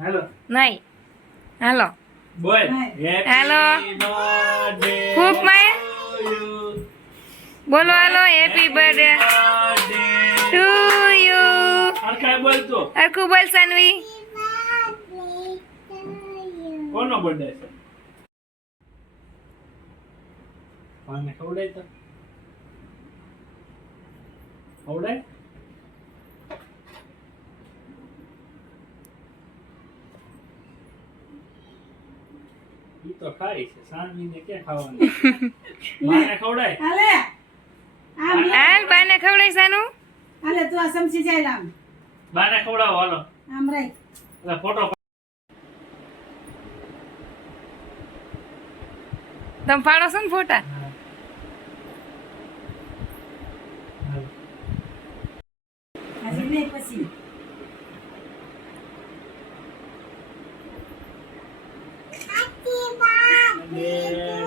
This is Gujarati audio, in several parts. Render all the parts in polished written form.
હાલો નહીં હાલો બોલ હાલો ખૂબ માય બોલો હાલો હેપી બર્થડે ટુ યુ અરખા બોલ તો અરખું બોલ સાનવી કોનો બર્થડે છે પાને ખવડાય તો ખવડાય ઈ તો ખાઈ છે સાનવીને ક્યાં ખાવાનું માને ખવડાય હાલે હાલ બાને ખવડાય સાનું હાલે તું આ સમસી જાય લામ બાને ખવડાવો હાલો આમ રહી એટલે ફોટો તમે પાડો છો ને ફોટા હજી નહીં પછી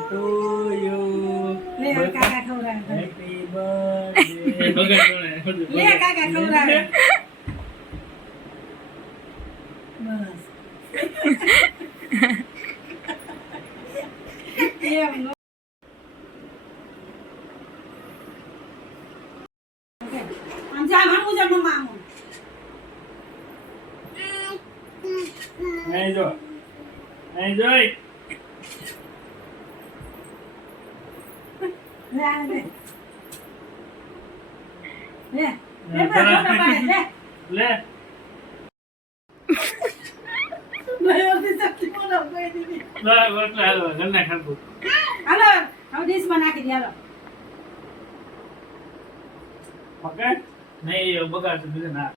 ટુ યુ લે કાકા ખવડાવે હેપી બર્થડે લે કાકા ખવડાવે બસ એમ નો આમ જા મામું જા મામું અહીં જો અહીં જોઈ લે આ લે લે લે ફોટો પાડે લે લે લે ઓલી સક્કી ફોટો પાડી દીધી એટલે હાલો ઘરને ખાધું હાલો હવે ડીશમાં નાખી દે હાલો ઓકે નહીં બગાડ બીજું ના